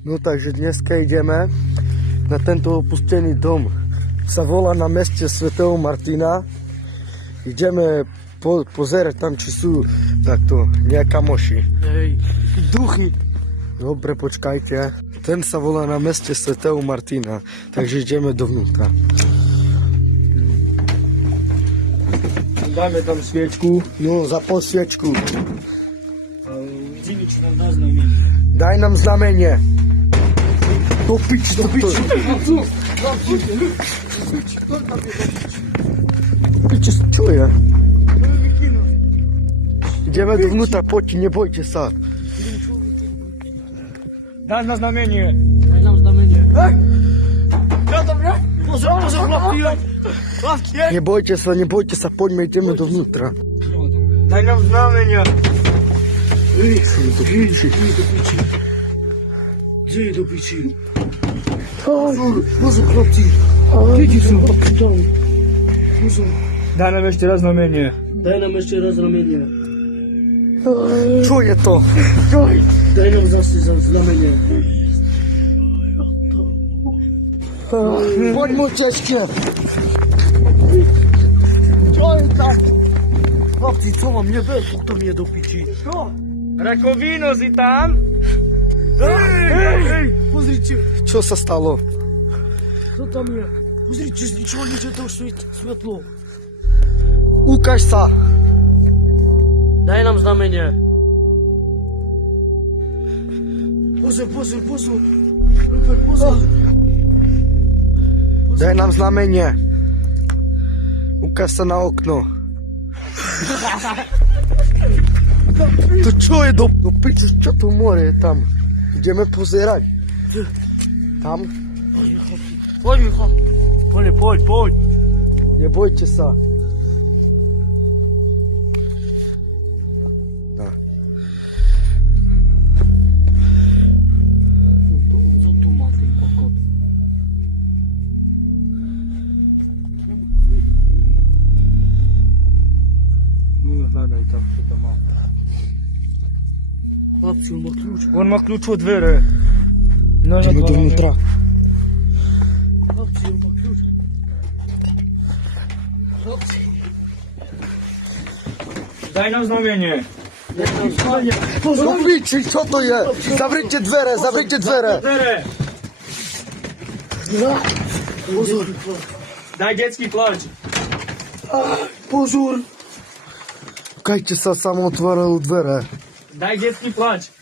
No takže dneska ideme na tento opustený dom. Sa volá na meste svätého Martina. Ideme pozerať tam, či sú takto nejaká moši. Hej, duchy. Dobre, počkajte. Ten sa volá na meste svätého Martina. Takže ideme dovnútra. Dáme tam sviečku. No, zapol sviečku. Vidíme, či nám dá znamenie. Daj nám znamenie. Do piči, do piči. Piči, čo je? Ideme dovnútra, poďte, nebojte sa. Daj na znamenie. Daj nám znamenie. Ja tam nie? Pozor, chlapci. Nebojte sa, poďme, ideme dovnútra. Daj nám znamenia. Do piči. Gdzie je do pici? Pozor, chlapci. Gdzie są? Pozor. Daj nám ešte raz znamenie. Daj nam jeszcze raz ramienie. Čo je to? Daj nam za znamenie. Poďme, ciężkie. Co jest tam? Chłopcy, co mam nie weszło tam je do pici? Rakovino si tam? Ej, pozrite, Co sa stalo? co tam je? Pozrite, z ničoho nič je to svetlo. Ukaž sa. Daj nam znamenie. Pozor. Rupert, pozor. Daj nám znamenie. Ukaž sa na okno. To čo je do piči? Čo to more je tam? Ideme pozerať. Tam? Poď, Michal. Poď. Nebojte sa. No. Co tu má ten kokot? No, hľadaj tam, čo to má. Chlapci, on má kľúč. On má kľúč od dvere. No, Ideme dovnútra. Chlapci, on má kľúč. Chlapci. Daj nám znamenie. Do piči, čo to je? Zavrite dvere. Dvere. Pozor. Daj detský plač. Pozor. Kajte sa, samo otvárajú dvere. Daj detský plač.